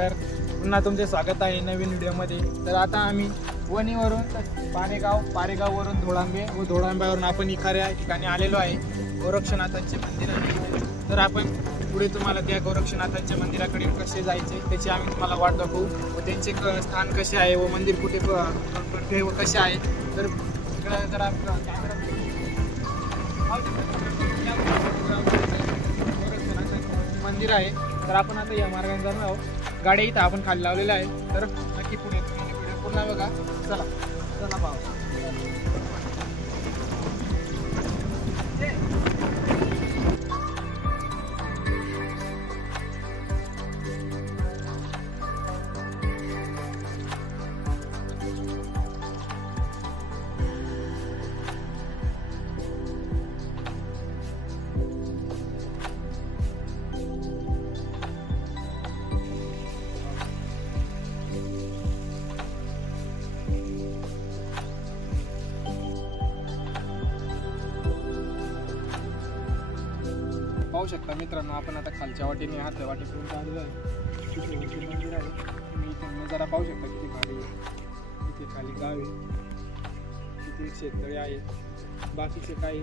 तर पुन्हा तुमचे स्वागत आहे नवीन व्हिडिओमध्ये। तर आता आम्ही वणीवरून पारेगाववरून धोळांबे व धोळांब्यावरून आपण इखाऱ्या या ठिकाणी आलेलो आहे गोरक्षनाथांचे मंदिर आहे। तर आपण पुढे तुम्हाला त्या गोरक्षनाथांच्या मंदिराकडे कसे जायचे त्याची आम्ही तुम्हाला वाट दाखवू व त्यांचे स्थान कसे आहे व मंदिर कुठे व कसे आहे। तर इकडे जरा मंदिर आहे। तर आपण आता या मार्गाने जाणार आहोत। गाड्या इथं आपण खाली लावलेल्या आहे। तर नक्की पुढे पुन्हा बघा। चला चला पाहू। पाहू शकता मित्रांनो, आपण आता खालच्या वाटेने हातल्या वाटेपर्यंत आलेलो आहे। तिथे वरती मंदिर आहे। तुम्ही इथे नजारा पाहू शकता किती भारी आहे। तिथे खाली गाव आहे, तिथे शेततळे आहेत, बाकीचे काही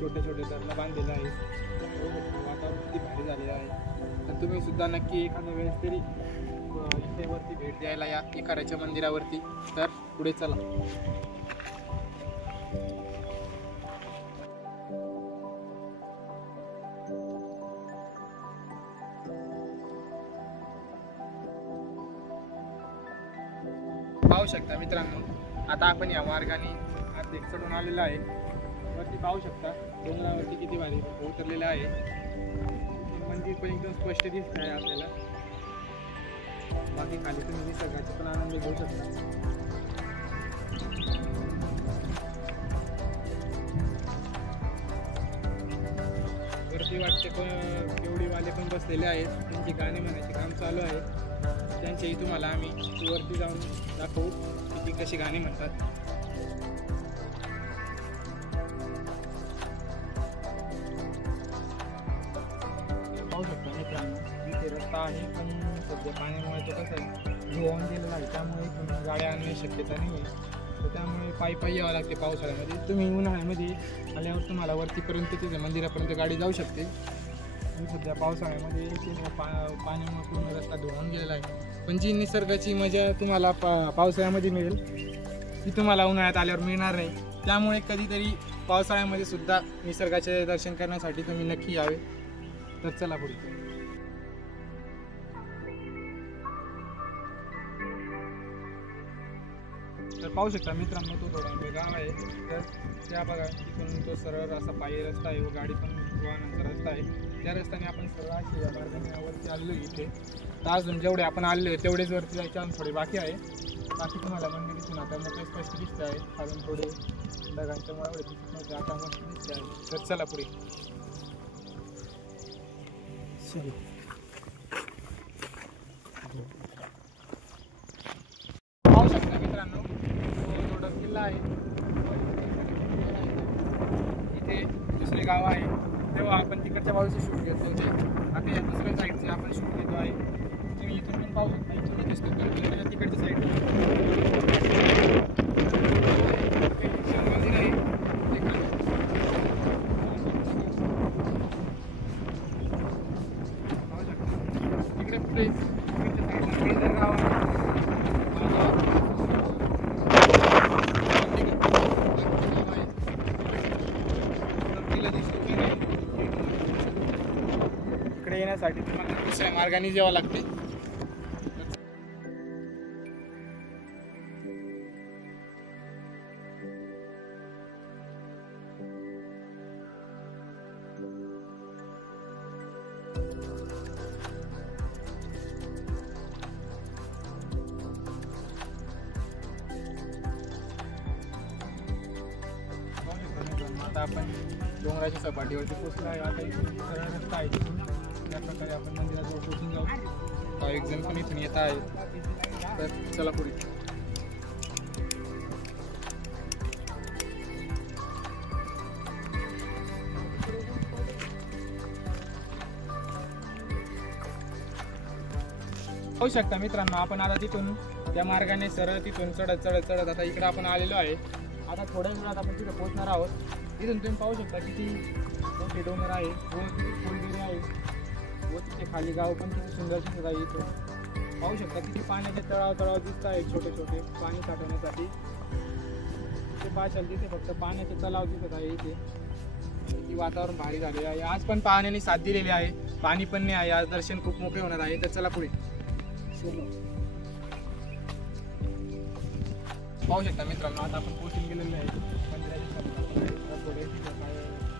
छोटे छोटे धरणं बांधलेलं आहे। वातावरण किती भारी झालेलं आहे। तर तुम्ही सुद्धा नक्की एखाद्या वेळेस तरी इथे वरती भेट द्यायला या इखाऱ्याच्या मंदिरावरती। तर पुढे चला। पाहू शकता मित्रांनो, आता आपण या मार्गाने अर्धेक चढून आलेलो आहे। वरती पाहू शकता डोंगरावरती किती भारी उतरलेलं आहे। मंदिर पण एकदम स्पष्ट दिसत आहे आपल्याला। बाकी खाली तुम्ही निसर्गाचा पण आनंद घेऊ शकता। वरती वाटते केवडीवाले पण बसलेले आहेत, त्यांची गाणी म्हणायचे काम चालू आहे। त्यांच्याही तुम्हाला आम्ही वरती जाऊन दाखवू की कशी गाणी म्हणतात। पाहू शकता मित्रांनो, इथे रस्ता आहे पण सध्या पाण्यामुळे तो कसं आहे धुवून गेलेला आहे, त्यामुळे तुम्ही गाड्या आणण्याची शक्यता नाही आहे। तर त्यामुळे पायी यावं लागते पावसाळ्यामध्ये। तुम्ही उन्हाळ्यामध्ये आल्यावर तुम्हाला वरतीपर्यंत तिथे मंदिरापर्यंत गाडी जाऊ शकते। सध्या पावसाळ्यामध्ये पाण्यामुळे पूर्ण रस्ता धुवून गेलेला आहे। पण जी निसर्गाची मजा तुम्हाला पावसाळ्यामध्ये मिळेल ती तुम्हाला उन्हाळ्यात आल्यावर मिळणार नाही। त्यामुळे कधीतरी पावसाळ्यामध्ये सुद्धा निसर्गाचे दर्शन करण्यासाठी तुम्ही नक्की यावे। तर चला पुढे। तर पाहू शकता मित्रांनो, तो धोळांबे गाव आहे। तर त्या बघा तिथून तो सरळ असा पायी रस्ता आहे व गाडी पण वाहनांचा रस्ता आहे। त्या रस्त्याने आपण सरळ अशी या मार्गाने वरती आलेलो इथे। तर अजून जेवढे आपण आले तेवढेच वरती जायचे अजून थोडे बाकी आहे। बाकी तुम्हाला मंदिर दिसून आता मोठे स्पष्ट दिसते आहे। अजून थोडे ढगांच्या मुळे एवढे दिसत नव्हते, आता मस्त दिसते आहे। तर चला पुढे। पाहू शकता मित्रांनो, तो किल्ला आहे। इथे दुसरे गाव आहे, तेव्हा आपण तिकडच्या बाजूचे शूट घेत होते। आता या दुसऱ्या साईडचे आपण शूट घेतो आहे। तुम्ही इथून पण पाहू शकता, इथून दिसतो तिकडच्या साईड मंदिर आहे। पाहू शकता तिकडे पुढे तिकडच्या गाव आहे। इकडे येण्यासाठी तुम्हाला दुसऱ्या मार्गाने जावं लागते। आता आपण डोंगराच्या सपाटीवरती पोहोचलो आहे। आता इथून सरळ रस्ता आहे, तिथून त्या प्रकारे आपण मंदिराजवळ पोहोचून जाऊ। काही एक जण पण इथून येत आहे। तर चला पुढे। पाहू शकता मित्रांनो, आपण आता तिथून त्या मार्गाने सरळ तिथून चढत आता इकडे आपण आलेलो आहे. आता थोड्या वेळात आपण तिथे पोहोचणार आहोत. तिथून तुम्ही पाहू शकता किती मोठे डोंगर आहे व किती फुलगिरी आहे व तिथे खाली गाव पण किती सुंदर दिसत आहे. इथं पाहू शकता किती पाण्याचे तळाव दिसत आहे, छोटे छोटे पाणी साठवण्यासाठी. ते पाशाल तिथे फक्त पाण्याचे तलाव दिसत आहे. इथे किती वातावरण भारी झाले आहे. आज पण पाण्याने साथ दिलेली आहे, पाणी पण नाही आहे. आज दर्शन खूप मोठे होणार आहे. तर चला पुढे पाहू शकता मित्रांनो, आता आपण पोहोचून गेलेलो आहे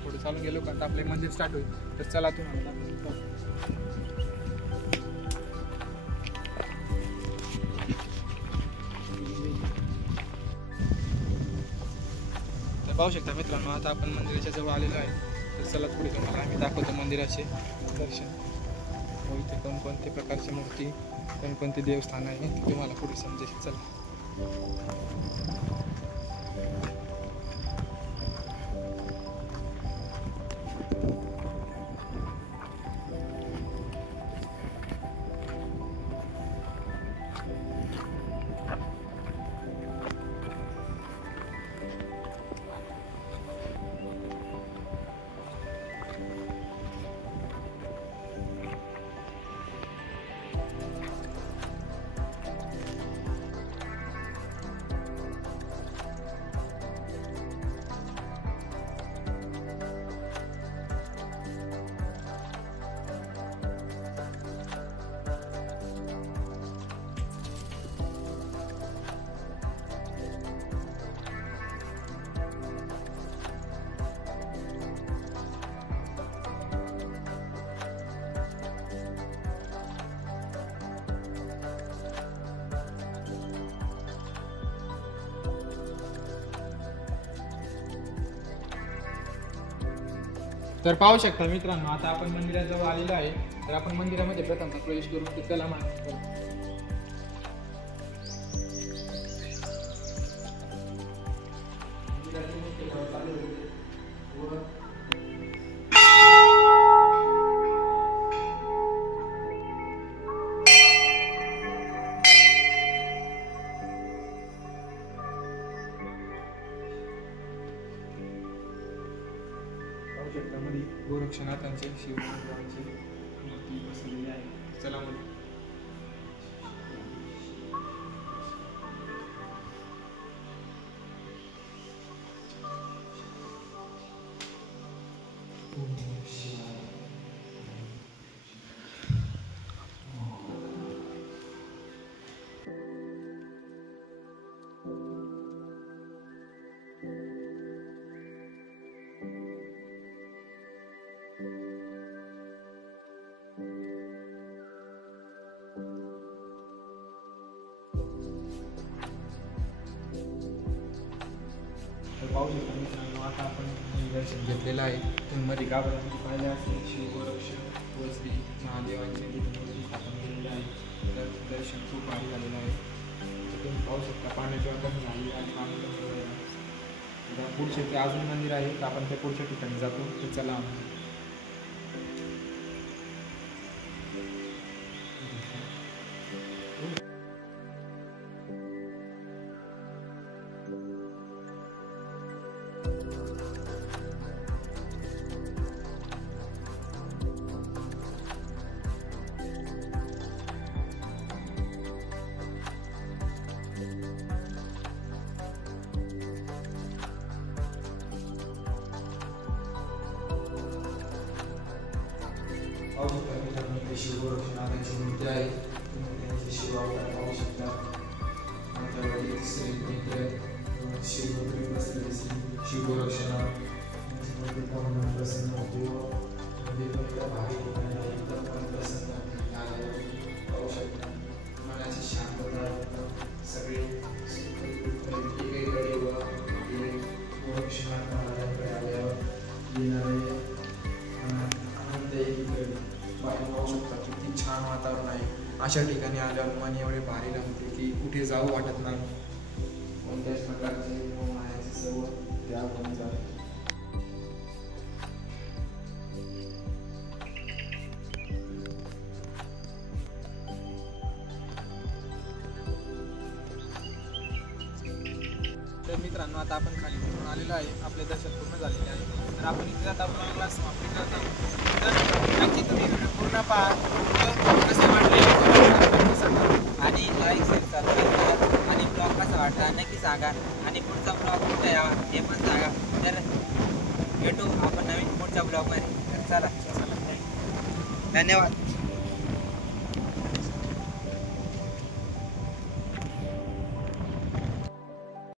थोडे चालून गेलो का आता आपले मंदिर स्टार्ट होईल. तर चला तुम्हाला पाहू शकता मित्रांनो, आता आपण मंदिराच्या जवळ आलेलो आहे. तर चला पुढे तुम्हाला आम्ही दाखवतो मंदिराचे दर्शन व इथे कोणकोणते प्रकारची मूर्ती, कोणकोणते देवस्थान आहे ते तुम्हाला पुढे समजेल. चला तर पाहू शकता मित्रांनो, आता आपण मंदिराजवळ आलेलो आहे. तर आपण मंदिरामध्ये प्रथम प्रवेश करून तिथला मध्ये गोरक्षनाथांचे शिवलिंगाची मूर्ती बसवलेली आहे. चला मग पाहू शकता मित्रांनो, आता आपण दर्शन घेतलेलं आहे. तुम्ही मध्ये गाभाऱ्यामध्ये पाहिले असेल शिवगोरक्षण व श्री महादेवांचे मूर्ती स्थापन केलेले आहे. तर दर्शन खूप भारी झालेलं आहे. तर तुम्ही पाहू शकता पाण्याची वाटप झाली आणि पाणी पुढचे ते अजून मंदिर आहे. तर आपण त्या पुढच्या ठिकाणी जातो. तर चला शिवगोरक्षनाथांची मूर्ती आहे. त्यांचे शिव अवतार पाहू शकता. शिवगोत्री बसलेले शिवगोरक्षनाथ पाहून प्रसन्न होते व भारी एकदम प्रसन्न पाहू शकता. मनाची शांतता सगळे एकीकडे व गोरक्षनाथ महाराजांकडे आल्यावर येणारे आनंद एकीकडे पाहू शकता. किती छान वातावरण आहे. अशा ठिकाणी आल्यावर मन एवढे भारी लागते की कुठे जाऊ वाटत नाही. कोणत्याच प्रकारचे मायाचे सर्व त्याग होऊन जाते. मित्रांनो, आता आपण खाली उतरून आलेलो आहे, आपले दर्शन पूर्ण झालेले आहे. तर आपण इथे आता ब्लॉगला समाप्त करत आहोत. तर नक्की तुम्ही व्हिडिओ पूर्ण पहा. कसे वाटले नक्की सांगा. आणि लाईक शेअर सबस्क्राईब करा आणि ब्लॉग कसा वाटला नक्की सांगा आणि पुढचा ब्लॉग कुठे यावा हे पण सांगा. तर भेटू आपण नवीन पुढच्या ब्लॉगमध्ये. तर चला, धन्यवाद.